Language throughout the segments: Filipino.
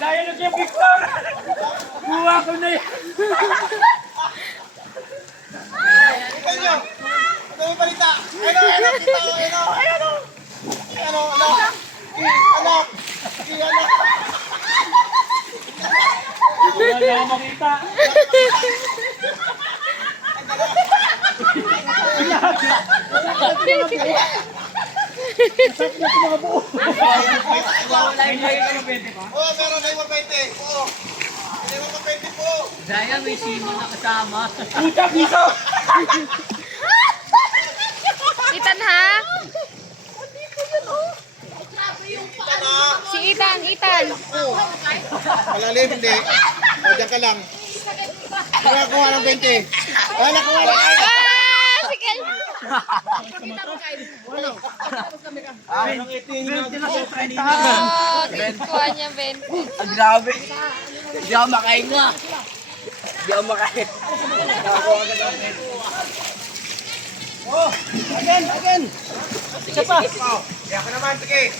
Dahil na siya, Victor! Buha ko na yan! Ikaw nyo! Ito yung balita! Ano, kita ko, ano! Anak! Wala na ako makita! Nasap na mga buo! Wala yung lagi ka ng 20 pa? Oo, meron na yung 120. Oo. May 120 po. Daya may simo na kasama. Puta, piso! Itan ha? Ano? Si Itan. Malalim, hindi. O, dyan ka lang. Wala kuha ng 20. Wala kuha ng 20. Ah! Sige. Anong itingin natin sa 30? Oh, kuha niya 20. Ang grabe. Hindi ako makahinga. Hindi ako makahinga. Again. Isa pa! Kaya ka naman, sige.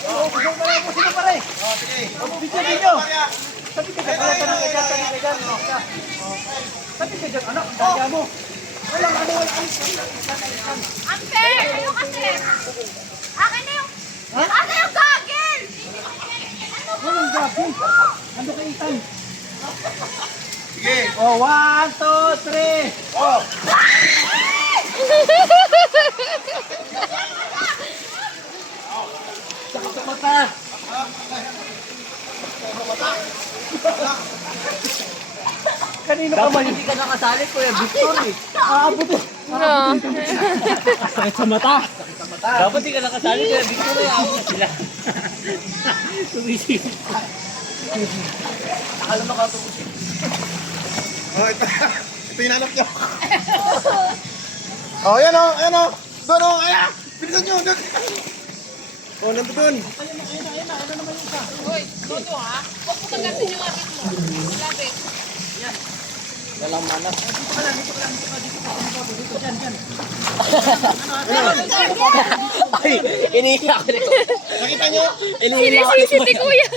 Pusong pa rin, pusong pa rin! O, sige. Bigyan ninyo! Sabi ka dyan, tanong ka dyan. Sabi ka dyan, anak, kaya mo. Wala. Unfair! Ano kasi? Akin na yung... Akin yung gagil! Walang gabi. Ando kay Itan. Sige. Oh, 1, 2, 3. Oh. Sakap sa mata. Kanino ka man? Hindi ka nakasali, Kuya Victor eh. Aabot eh. No. Sakit sa mata. Dapat hindi ka nakasali, Kuya Victor eh. Ako na sila. Tumisip. Akala mo katubusin. Oh, ito. Ito yung anak nyo. Oh, yan o. Ayan o. Doon o. Ayan. Bilisan nyo. Doon. Oh, nandun doon. Uy, Toto ha? Huwag mo kagatin yung abit mo. Labit. Walang manas. Ay, iniiyak ko rin. Nakita nyo? Iniiyak ko Sinisisi si Kuya.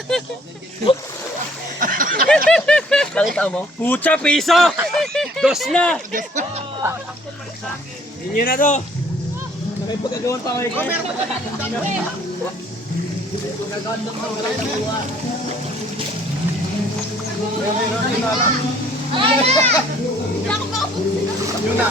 Nakita mo? Pucha, piso! Dos na! Inyo na to. Nakipagagawan pa kayo. Ay, hindi ako makapagod. Yun na.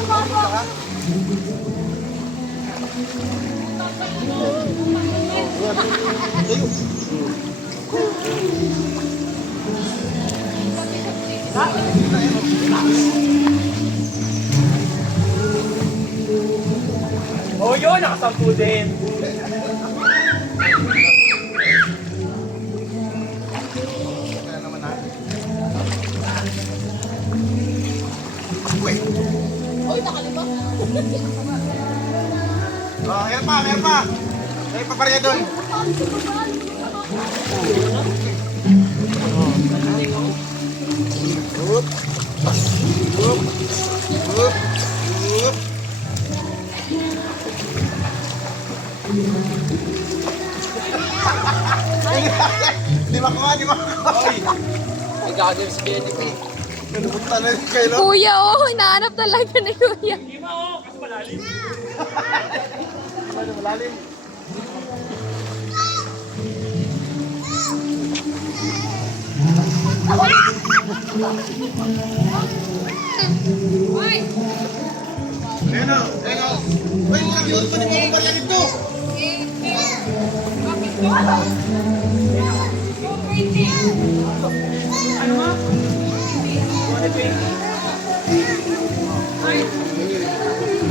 Saka. Oh, yun, nakasampu din. Kaya naman ha. Uy. Oh, ayan pa, meron pa. May paparya doon. Oop. Oop. Oop. Oop. Di ba kuha? Ay, gagawin si BNP. Nanupunta na rin kayo. Kuya, oh. Hinahanap talaga ni Kuya. Hindi mo ako, kasi malalim. Malalim. Ayan o. Ayan o. Uy, murag yun pa ni mga barya nito.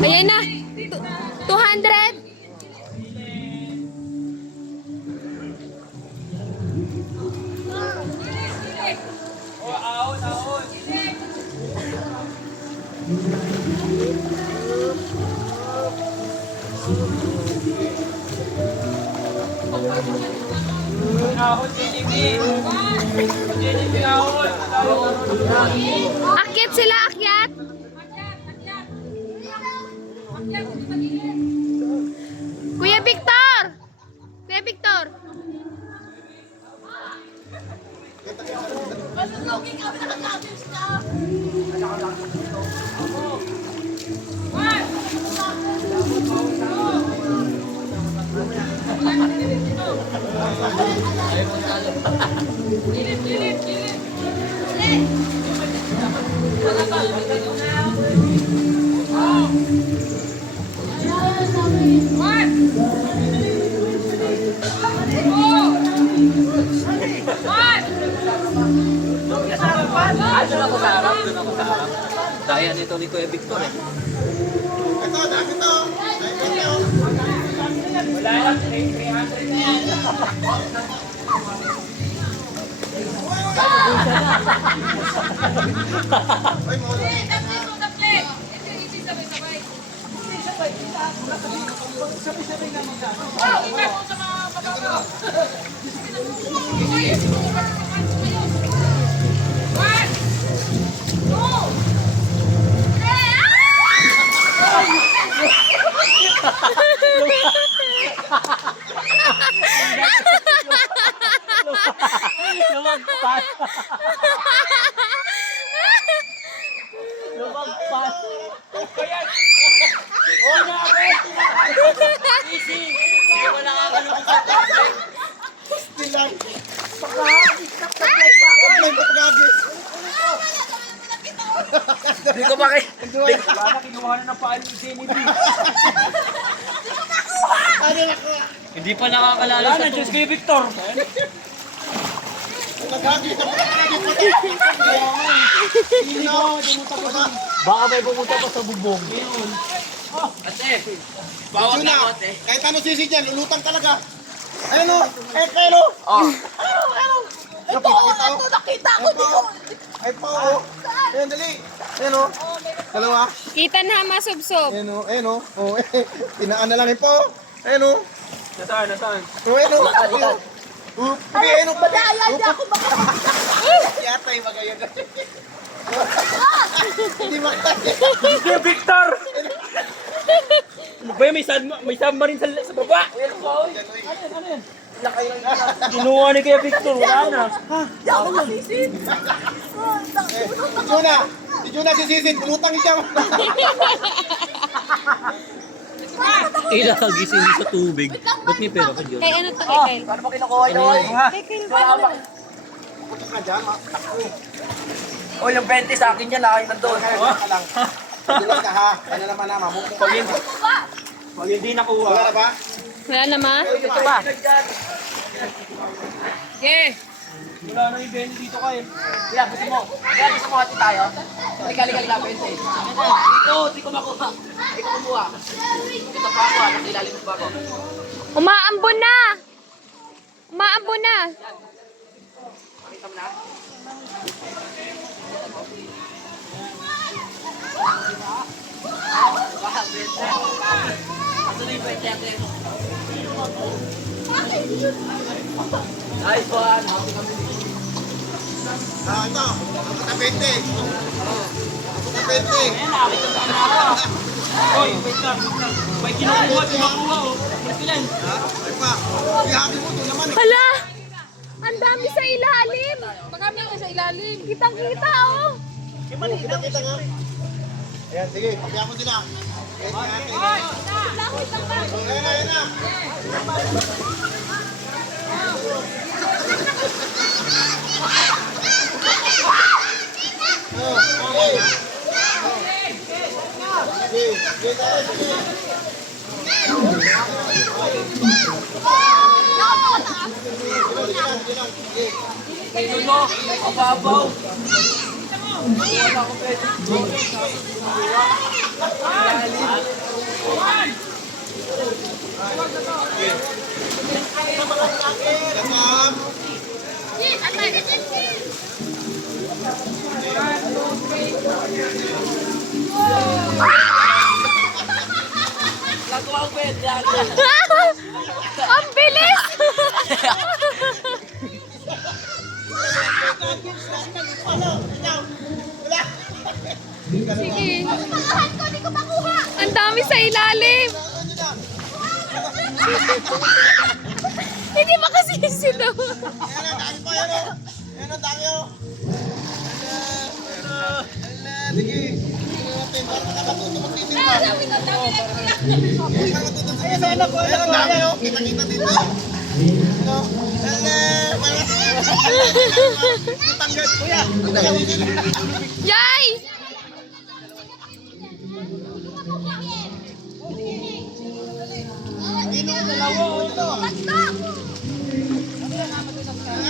Ayan na. 200. Oh, ahon. Ahon, JJB. JJB, ahon. Akyat sila, akyat. Kuya Victor! Daya nito ni Kuya Victor eh. Ito, dami to. Ay, ito. Wala lang, 300 na yan. Ay, maulo. Sabay-sabay na magkano. Lumagpas. Lumagpas. Kaya, easy. Wala ka kalungkot sa topic. Dilay. Hindi ko makay. Wala, kinuha na ng paan ni Jenny. Hindi pa nakakalala Wala sa na, Diyos kay Victor. Baka may pumunta pa sa bubong. Ate, bawal Yun na na. ako ate. Kahit ano sisi dyan, lulutang talaga. Ayun o. Eh, pero. Oh. Nakita ko dito. Ay, pa o. Ayun, dali. Ayun o. Dalawa. Kita na masubsob. Ayun o. Ayun o. Oh, tinaan na lang yun po. Ayun o. Nasaan? Oh, ayun o. Hindi, ayun o. Madaya niya ako Yata yung magayon. Hindi makakaya. Kay Victor! Ano ba yun? May submarine sa baba. Ano yan? Kinuha ni kay Victor. Wala na. Juna. Si Juna sisisin. Pulutang siya. Ilakagising sa tubig. Ba't may pera ka dyan? Kay ano to, kay Kyle? Paano mo kinukuha yun? Kay Kyle ba? Punta ka dyan. Oh, yung 20 sa akin yan. Nakain nandun. Ka lang. Dulas ka ha. Ano naman na, mamukha. Pag hindi nakuha. Wala na ba? Wala naman. Ito ba? Yeah. Wala na yung Benny dito kayo. Kaya gusto mo. Kaya gusto mo hati tayo. Liga, 20. Ito, di ko makuha. Di ko kumuha. Ito pa ako, nakilalim mo ba ako? Umaambon na! Umaambon na! Makita mo na? Ito na yung 20 ate. Nice one. Ah, ito. Ang 20. Ang 20. Hoy, wait lang. May kinukuha oh. Pwede yan. Ay pa. Ihagi mo ito naman. Hala! Ang dami sa ilalim! Marami nga sa ilalim. Kitang-kita, oh! Kita nga. Ayan, sige. Pabihan mo sila. Ayan na, ayan na. Ito no, mababaw. Kasam. Gagawa ko ba yan? Ang bilis! Sige. Ang dami sa ilalim. Hindi makasisilaw. Ayan na, dami pa yan o. Ayan na, dami o. Sige. Sige natin, para makakatuto magtitimba. Ayan ang dami o. Kita-kita dito. Ano? Tanggal. Kuya. Yay!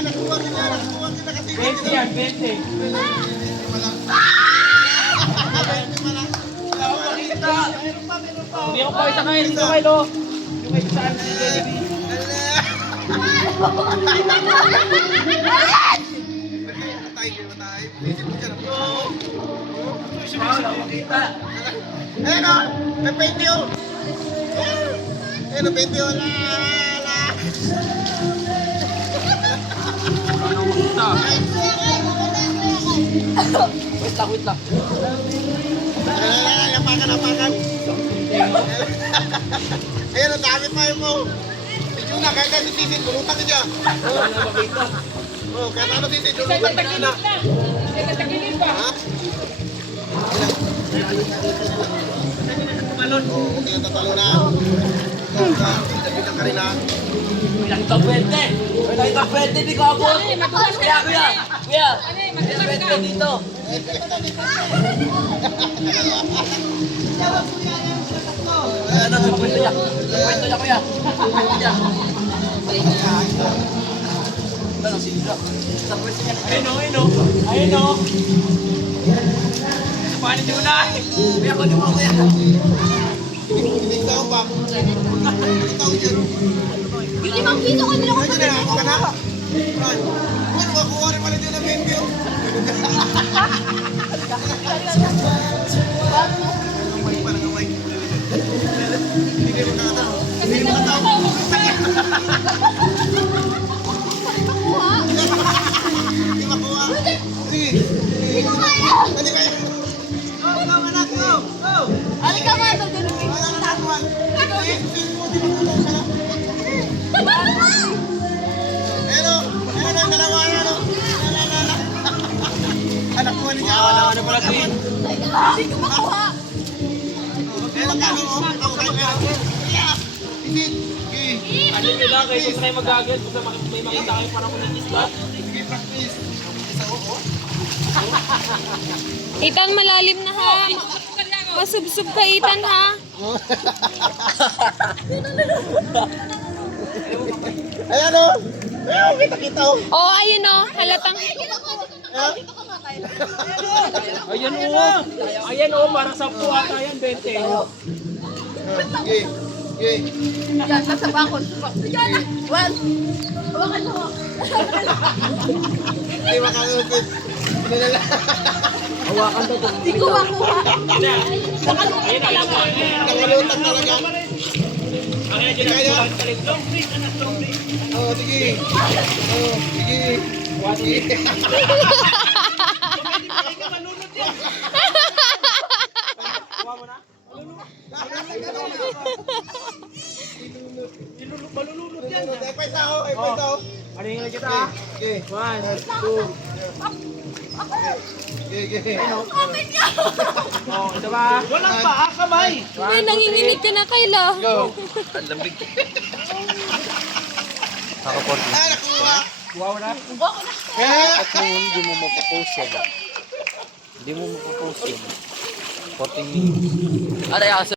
Nakuha nila kasi. 20 yan, 20. Hindi ako pa isa kayo dito kayo. Yung may saan si Jelly. Ayan o, may 20 o. Ayan o, 20 o. Wait lang. Lapakan. Ayan o, dami pa yun mo. Medyo na, kahit si Sisid, bulutang ka dyan. Oo, kahit ano Sisid, bulutang ka na. Ha? Oo, huwag kayong tatalo na. Dabitan ka rin ha. Bilang itang 20. Bilang itang 20, di ko abot. Kuya. Bilang 20 dito. Ano, sa kwento niya. Kuya. Kwento niya. Ano, sige. Sa kwento niya. Ayun o. Paano nyo na? Kuya ko mo, kuya. Hindi tao ba? Hindi tao dyan. Yung 5 piso ko nila ko Ay, dyan ako ka na. Ay, ano ba, kuha rin pala dyan ng 20 o. Nangaway. Hindi makakatawa. Hindi makakatawa. Hindi makuha. Sige. Hindi ko kaya. Hindi kaya. Go, anak, go. Alin ka nga doon. Wala na nakuha. Hindi mo makuha ka na. Ano, dalawa, ano. Anak ko, hindi ka. Ano pala ito? Hindi ko makuha. Meron ka, no? Ako kayo, meron. Hindi. Sige. Ano nyo lang kayo gusto kayo mag-agad? Gusto may makita kayo parang kulinis ba? Sige, practice. Isa, oo. Itan, malalim na ha. Masubsob ka, Itan, ha. Ayan, o. Ayun, kita, o. Oo, ayun o. Halatang. Ayan o, parang 10 ata yan, 20. Sige. Sige. Yan, nasa bakod. Yan, one. Hawakan mo. Hindi makalupit. Hawakan to. Hindi ko makuha. Nakalutang talaga. Kaya? Oo, sige. Oo, sige. Sige. Malulunod yan. Ay, pa isa, o. Ay, pa isa, o. Ano yung kita ha? Sige. 1, 2. Sige, sige. Oh, ito ba? Walang pa, kamay. May nanginginig ka na, Kayla. Go. Naka-14. Nakuha. Wow na. Eh. At mo hindi mo mapopost yan. Hindi mo mapopost yan. 14 minutes. Ano yung